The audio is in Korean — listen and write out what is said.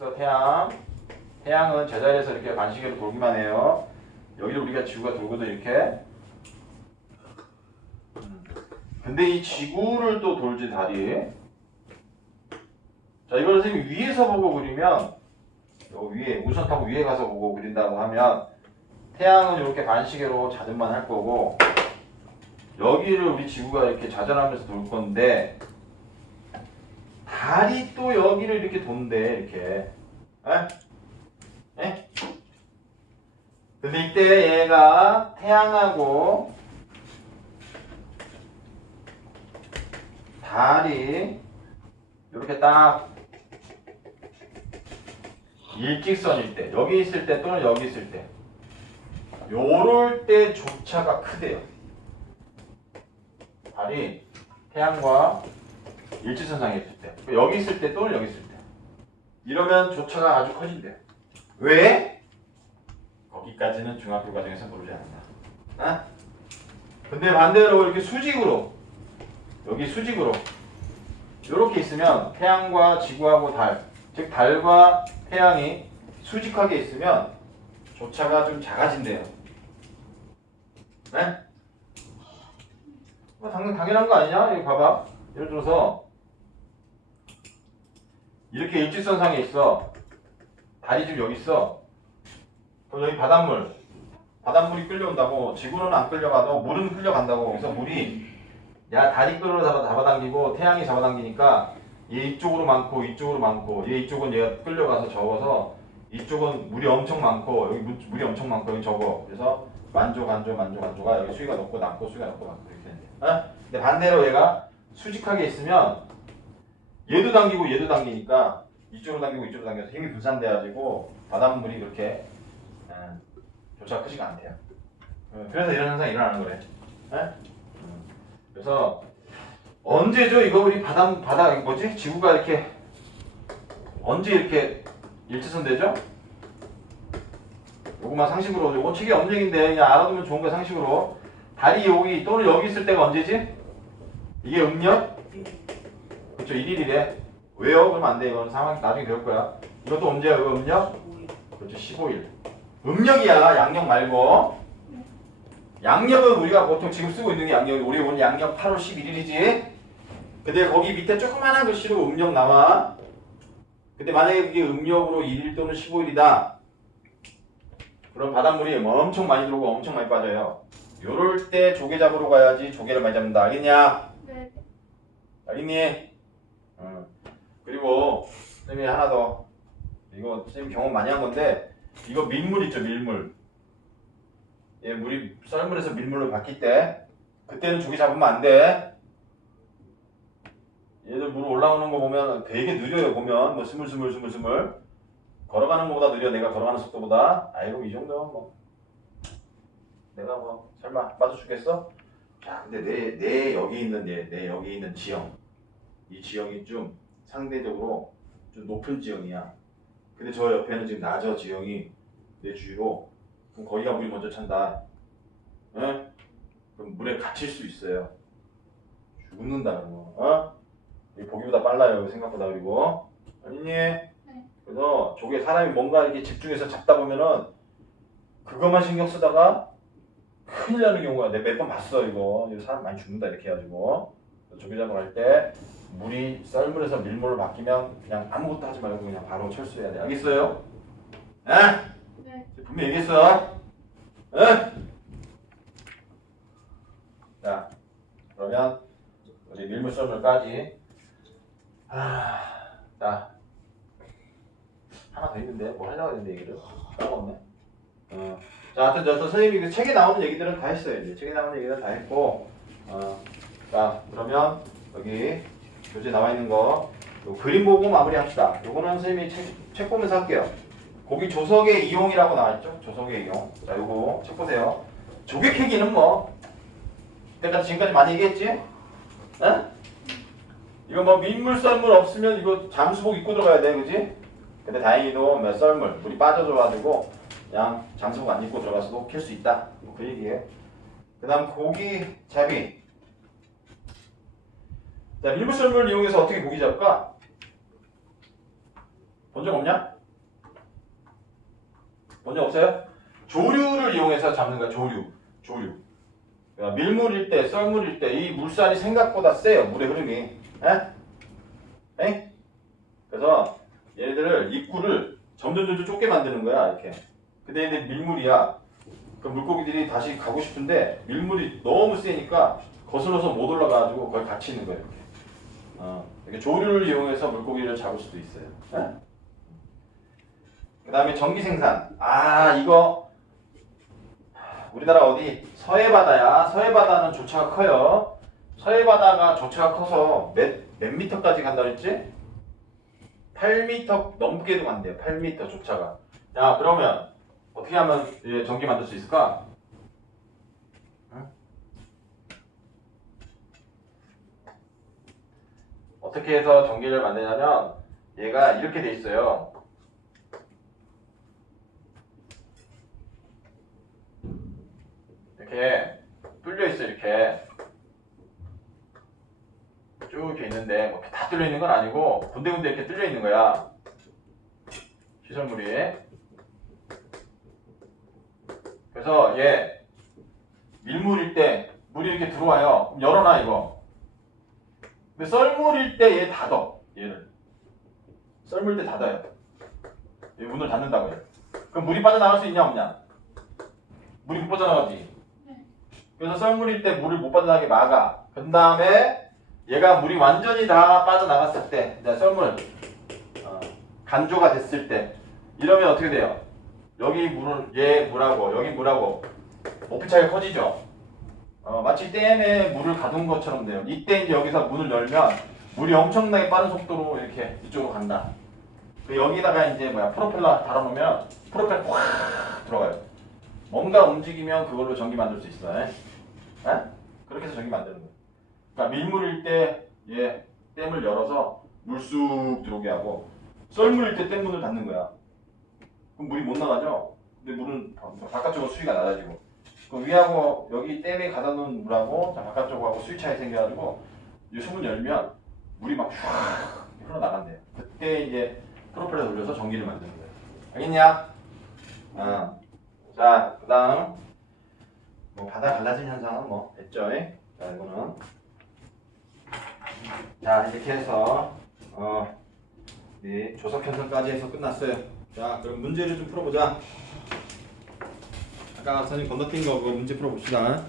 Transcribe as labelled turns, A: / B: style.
A: 있어 태양. 태양은 제자리에서 이렇게 반시계로 돌기만 해요. 여기를 우리가 지구가 돌거든 이렇게. 음. 근데 이 지구를 또 돌지 달이. 자 이걸 선생님 위에서 보고 그리면 요 위에 우선 타고 위에 가서 보고 그린다고 하면 태양은 이렇게 반시계로 자전만 할 거고 여기를 우리 지구가 이렇게 자전하면서 돌 건데 달이 또 여기를 이렇게 돈대 이렇게 에? 에? 근데 이때 얘가 태양하고 달이 이렇게 딱 일직선일 때 여기 있을 때 또는 여기 있을 때 요럴 때 조차가 크대요 달이 태양과 일직선상에 있을 때 여기 있을 때 또는 여기 있을 때 이러면 조차가 아주 커진대요 왜? 거기까지는 중학교 과정에서 모르지 않는다 어? 근데 반대로 이렇게 수직으로 여기 수직으로 이렇게 있으면 태양과 지구하고 달, 즉 달과 태양이 수직하게 있으면 조차가 좀 작아진대요. 네? 뭐 당연, 당연한 거 아니냐? 여기 봐봐. 예를 들어서 이렇게 일직선상에 있어. 달이 지금 여기 있어. 그럼 여기 바닷물. 바닷물이 끌려온다고 지구는 안 끌려가도 물은 끌려간다고. 그래서 물이 야 달이 끌어 잡아, 잡아당기고 태양이 잡아당기니까 얘 이쪽으로 많고 이쪽으로 많고 얘 이쪽은 얘가 끌려가서 적어서 이쪽은 물이 엄청 많고 여기 물- 물이 엄청 많고 여기 적어 그래서 만조 간조 만조 간조가 여기 수위가 높고 낮고 수위가 높고 낮고 이렇게 되는데 어? 근데 반대로 얘가 수직하게 있으면 얘도 당기고 얘도 당기니까 이쪽으로 당기고 이쪽으로 당겨서 힘이 분산돼가지고 바닷물이 그렇게 음, 조차가 크지가 않대요 어, 그래서 이런 현상이 일어나는 거래 어? 그래서 언제죠 이거 우리 바다 바다 뭐지 지구가 이렇게 언제 이렇게 일치선 되죠? 요거만 상식으로 요거 책에 없는 얘기인데 그냥 알아두면 좋은 거야 상식으로 달이 여기 또는 여기 있을 때가 언제지? 이게 음력? 그렇죠 1일이래. 왜요? 그러면 안돼. 이건 상황 나중에 배울 거야. 이것도 언제야? 이거 음력? 그렇죠 15일. 음력이야 양력 말고. 양력은 우리가 보통 지금 쓰고 있는 게 양력 우리 오늘 양력 8월 11일이지. 근데 거기 밑에 조그마한 글씨로 음력 나와. 근데 만약에 그게 음력으로 1일 또는 15일이다. 그럼 바닷물이 뭐 엄청 많이 들어오고 엄청 많이 빠져요. 요럴 때 조개 잡으러 가야지 조개를 많이 잡는다. 알겠냐?
B: 네.
A: 알겠니? 응. 그리고 선생님이 하나 더 이거 선생님 경험 많이 한 건데 이거 밀물 있죠 밀물 예, 물이 썰물에서 밀물로 바뀔 때 그때는 조개 잡으면 안 돼. 얘들 물 올라오는 거 보면 되게 느려요 보면 뭐 스물스물 스물스물 걸어가는 것보다 느려 내가 걸어가는 속도보다 아이고 이 정도면 뭐 내가 뭐 설마 맞아 주겠어? 자 근데 내, 내 여기 있는 얘, 내 여기 있는 지형 이 지형이 좀 상대적으로 좀 높은 지형이야 근데 저 옆에는 지금 낮아 지형이 내 주위로 그럼 거기가 물이 먼저 찬다. 응? 그럼 물에 갇힐 수 있어요. 죽는다는 거. 어? 이 보기보다 빨라요. 생각보다 그리고. 아니니? 그래서 저게 사람이 뭔가 이렇게 집중해서 잡다 보면은 그것만 신경 쓰다가 큰일 나는 경우가 내가 몇 번 봤어 이거. 이거 사람 많이 죽는다 이렇게 해가지고. 조개 잡으러 갈 때 물이 썰물에서 밀물로 바뀌면 그냥 아무것도 하지 말고 그냥 바로 철수해야 돼. 알겠어요? 에?
B: 네.
A: 분명히 얘기했어. 응? 자, 그러면 우리 밀물 썰물까지. 아, 자, 하나 더 있는데 뭐 하려고 했는데 얘기를 까먹었네. 어, 자, 하여튼 저 선생님이 그 책에 나오는 얘기들은 다 했어요. 이제 책에 나오는 얘기들은 다 했고, 어, 자, 그러면 여기 교재 나와 있는 거. 요 그림 보고 마무리합시다. 요거는 선생님이 책, 책 보면서 할게요. 거기 조석의 이용이라고 나와있죠? 조석의 이용. 자, 요거 책 보세요. 조개 캐기는 뭐, 내가 지금까지 많이 얘기했지? 에? 이거 뭐 민물 썰물 없으면 이거 잠수복 입고 들어가야 돼, 그지? 근데 다행히도 몇 썰물, 물이 빠져줘가지고 그냥 잠수복 안 입고 들어가서도 캘 수 있다. 뭐 그 얘기예요. 그 다음 고기 잡이. 자, 밀물 썰물 이용해서 어떻게 고기 잡을까? 본 적 없냐? 본 적 없어요? 조류를 이용해서 잡는 거야 조류 조류 그러니까 밀물일 때 썰물일 때 이 물살이 생각보다 세요 물의 흐름이 에? 에? 그래서 얘네들을 입구를 점점 점점 좁게 만드는 거야 이렇게 근데 얘네 밀물이야 그 물고기들이 다시 가고 싶은데 밀물이 너무 세니까 거슬러서 못 올라가가지고 거기 갇혀 있는 거예요 이렇게 어, 이렇게 조류를 이용해서 물고기를 잡을 수도 있어요 그 다음에 전기 생산 아 이거 우리나라 어디 서해 바다야. 서해 바다는 조차가 커요. 서해 바다가 조차가 커서 몇, 몇 미터까지 간다 그랬지? 8미터 넘게도 간대요. 8미터 조차가. 야 그러면 어떻게 하면 이제 전기 만들 수 있을까? 응? 어떻게 해서 전기를 만드냐면 얘가 이렇게 돼 있어요. 이렇게 뚫려 있어 이렇게. 쭉 이렇게 있는데 뭐 다 뚫려 있는 건 아니고 군데군데 이렇게 뚫려 있는 거야. 시설물이. 그래서 얘 밀물일 때 물이 이렇게 들어와요. 열어놔 이거 썰물일 때 얘 닫어 얘를 썰물 때 닫아요 얘 문을 닫는다고 요 그럼 물이 빠져나갈 수 있냐 없냐 물이 못 빠져나가지 그래서 썰물일 때 물을 못 빠져나가게 막아. 그 다음에 얘가 물이 완전히 다 빠져나갔을 때, 이제 썰물 어, 간조가 됐을 때, 이러면 어떻게 돼요? 여기 물은 얘 물하고 여기 물하고 높이 차이가 커지죠. 어, 마치 댐에 물을 가둔 것처럼 돼요. 이때 이제 여기서 문을 열면 물이 엄청나게 빠른 속도로 이렇게 이쪽으로 간다. 그 여기다가 이제 뭐야 프로펠러 달아놓으면 프로펠러 확 들어가요. 뭔가 움직이면 그걸로 전기 만들 수 있어. 에? 에? 그렇게 해서 전기 만드는 거야. 그러니까 밀물일 때얘 댐을 열어서 물 쑥 들어오게 하고 썰물일 때 댐문을 닫는 거야. 그럼 물이 못 나가죠. 근데 물은 바깥쪽으로 수위가 낮아지고 그 위하고 여기 댐에 가다 놓은 물하고 자, 바깥쪽하고 수위 차이 생겨가지고 이 수문 열면 물이 막휙 흘러나간대요. 그때 이제 프로펠러 돌려서 전기를 만드는 거예요. 알겠냐? 어. 자, 그 다음, 뭐, 바다 갈라진 현상은 뭐, 됐죠? 예? 자, 이거는. 자, 이렇게 해서, 어, 이 조석 현상까지 해서 끝났어요. 자, 그럼 문제를 좀 풀어보자. 아까 선생님 건너뛴 거, 그거 문제 풀어봅시다.